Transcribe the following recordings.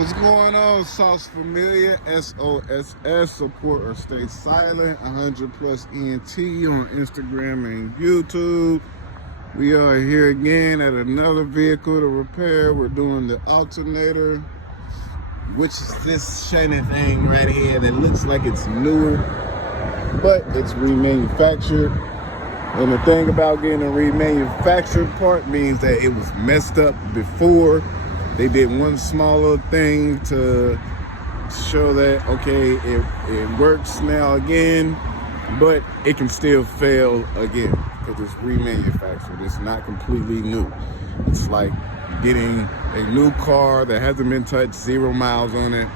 What's going on, Sauce Familiar? SOSS, support or stay silent. 100 plus ENT on Instagram and YouTube. We are here again at another vehicle to repair. We're doing the alternator, which is this shiny thing right here that looks like it's new, but it's remanufactured. And the thing about getting a remanufactured part means that it was messed up before. They did one small little thing to show that, okay, it works now again, but it can still fail again because it's remanufactured. It's not completely new. It's like getting a new car that hasn't been touched, 0 miles on it,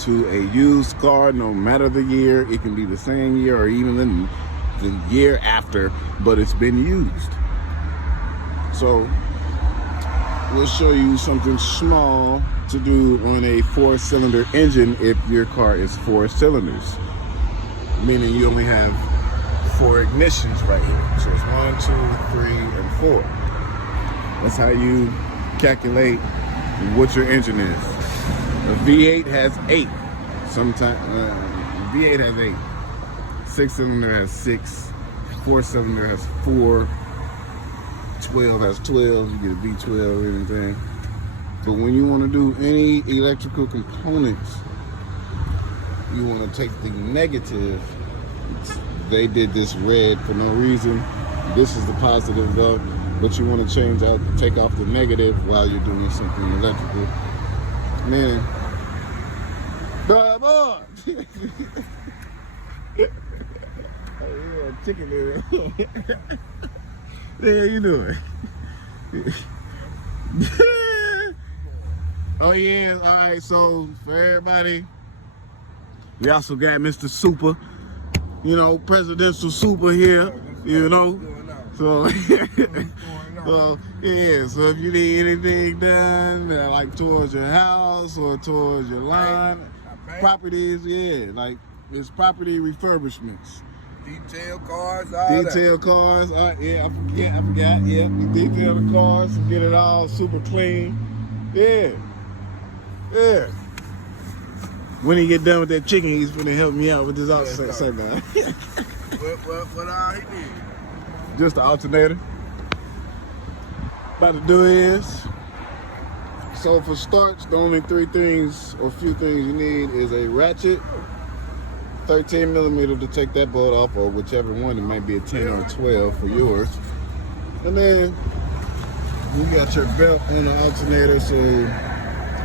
to a used car, no matter the year. It can be the same year or even the year after, but it's been used. So we'll show you something small to do on a 4-cylinder engine if your car is 4 cylinders, meaning you only have 4 ignitions right here. So it's 1, 2, 3, and 4. That's how you calculate what your engine is. The V8 has 8. Sometimes V8 has 8. 6-cylinder has 6. 4-cylinder has 4. 12 has 12, you get a V12 or anything. But when you want to do any electrical components, you want to take the negative. They did this red for no reason. This is the positive though, but you want to change out, take off the negative while you're doing something electrical. Man, boy. Yeah, chicken there. What the hell you doing? Oh yeah, all right, so for everybody, we also got Mr. Super, presidential super here, So, so yeah, so if you need anything done, like towards your house or towards your line, properties, yeah, like it's property refurbishments. Detail cars, Detail cars, yeah, I forgot, yeah. We detail the cars and get it all super clean. Yeah. When he get done with that chicken, he's gonna help me out with this alternator. What all he need? Just the alternator. About to do is, so for starts, the only 3 things or few things you need is a ratchet, 13 millimeter to take that bolt off, or whichever one, it might be a 10 or a 12 for yours. And then you got your belt on the alternator, so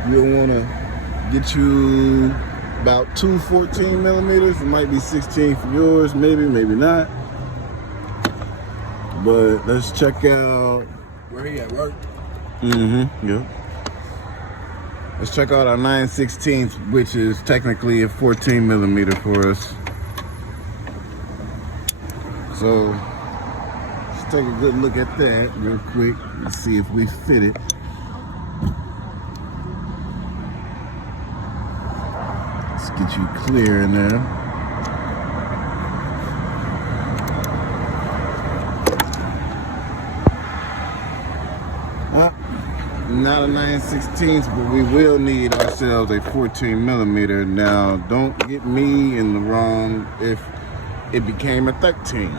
you'll want to get you about 2 14 millimeters. It might be 16 for yours, maybe not. But let's check out Where he at work? Yep. Let's check out our 9/16, which is technically a 14 millimeter for us. So let's take a good look at that real quick and see if we fit it. Let's get you clear in there. Not a 9/16, but we will need ourselves a 14 millimeter. Now, don't get me in the wrong if it became a 13.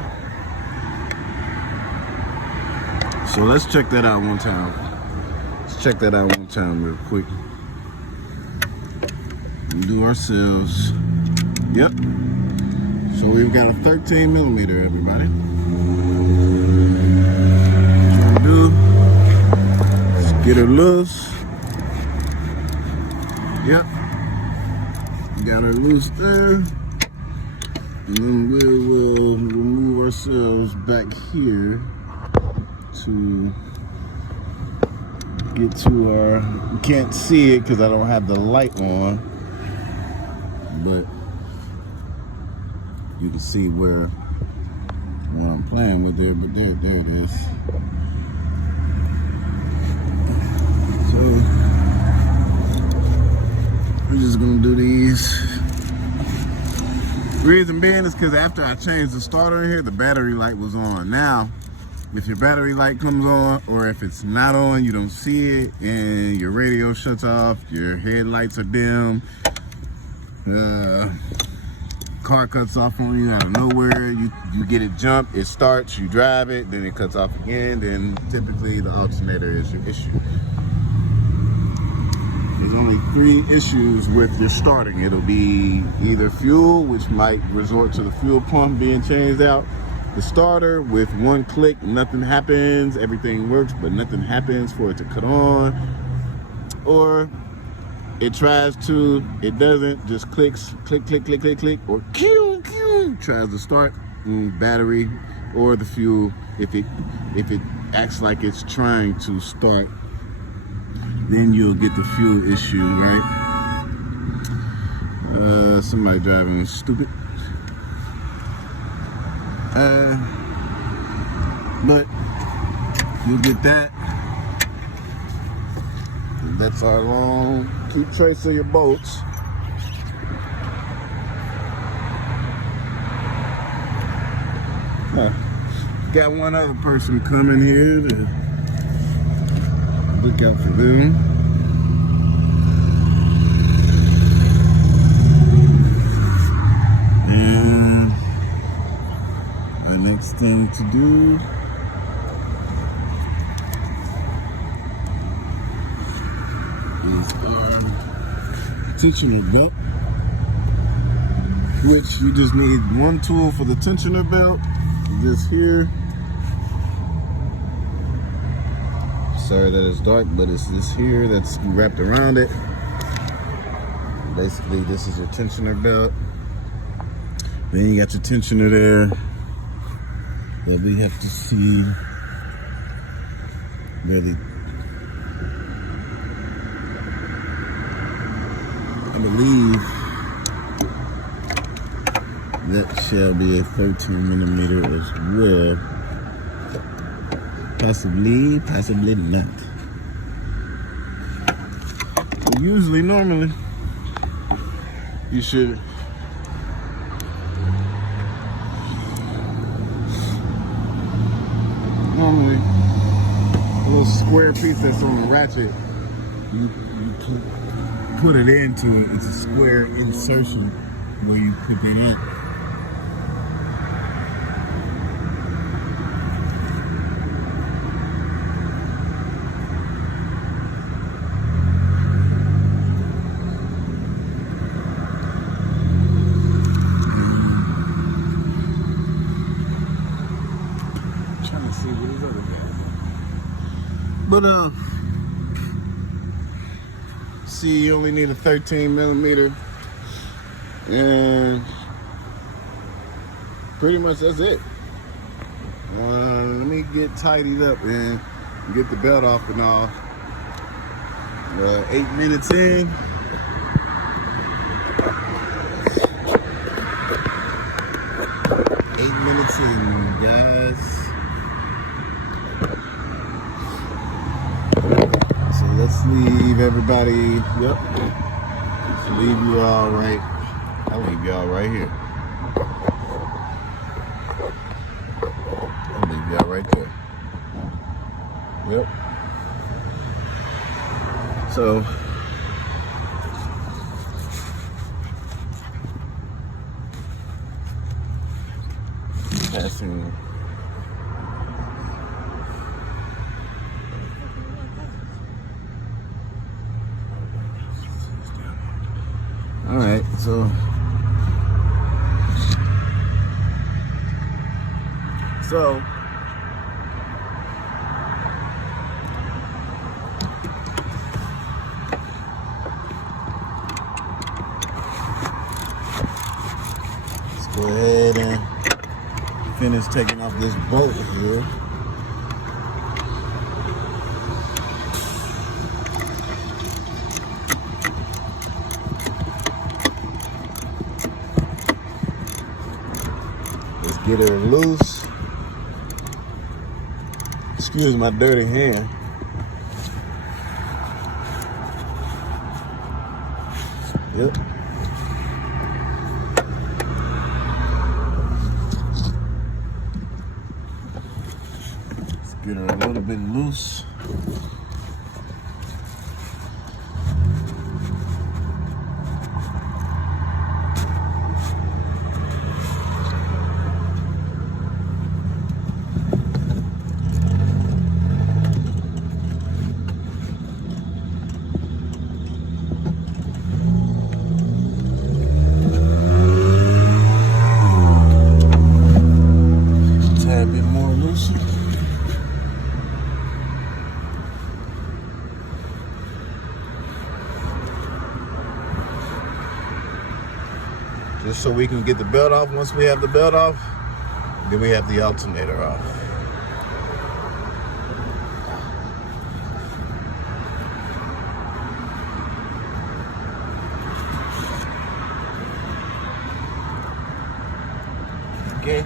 So let's check that out one time. Real quick. Do ourselves. Yep. So we've got a 13 millimeter, everybody. What we're gonna do, get her loose. Yep. Got her loose there. And then we will remove ourselves back here to get to our, you can't see it because I don't have the light on, but you can see where I'm playing with there, but there it is. We're just gonna do these. The reason being is because after I changed the starter in here, the battery light was on. Now, if your battery light comes on, or if it's not on, you don't see it, and your radio shuts off, your headlights are dim, car cuts off on you out of nowhere, you get it jump, it starts, you drive it, then it cuts off again, then typically the alternator is your issue. There's only 3 issues with your starting. It'll be either fuel, which might resort to the fuel pump being changed out, the starter with 1 click, nothing happens, everything works, but nothing happens for it to cut on, or it tries to, it doesn't, just clicks, click, click, click, click, click, or cue, cue, tries to start, battery or the fuel. If it acts like it's trying to start, then you'll get the fuel issue, right? Somebody driving stupid. But you'll get that. That's our long keep trace of your bolts. Got one other person coming here to look out for them. And the next thing to do is our tensioner belt, which you just need 1 tool for the tensioner belt. This here. Sorry that it's dark, but it's this here that's wrapped around it. Basically, this is your tensioner belt. Then you got your tensioner there that we have to see really. I believe that shall be a 13mm as well. Possibly not. But usually, normally, you should a little square piece that's on a ratchet, you put it into it. It's a square insertion where you put it up. Trying to see what these other guys. But see, you only need a 13mm, and pretty much that's it. Let me get tidied up and get the belt off and all. 8 minutes in. Guys. So let's leave everybody. Yep. Let's leave you all right. I'll leave y'all right here. I'll leave y'all right there. Yep. So passing. All right, so let's go ahead and finish taking off this bolt here. Let's get her loose. Excuse my dirty hand. Yep. bit loose. Tad bit more loose. Just so we can get the belt off. Once we have the belt off, then we have the alternator off. Okay.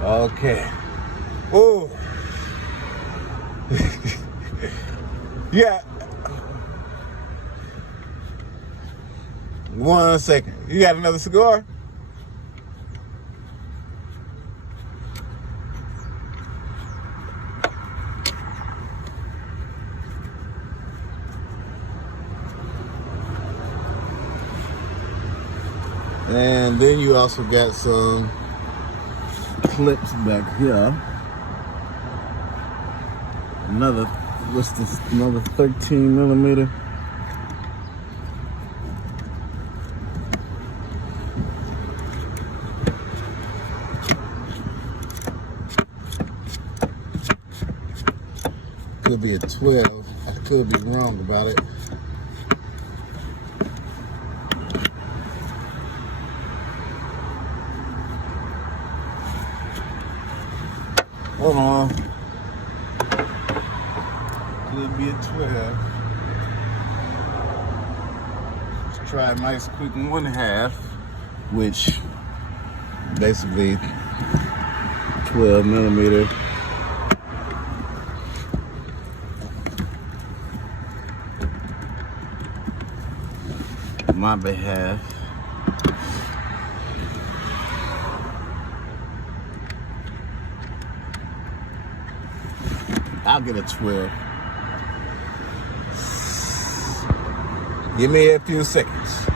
Okay. Oh. Yeah. 1 second. You got another cigar? And then you also got some clips back here. Another, what's this? Another 13 millimeter. Could be a 12. I could be wrong about it. Hold on. Could be a 12. Let's try a nice quick 1/2, which basically 12 millimeter. My behalf. I'll get a 12. Give me a few seconds.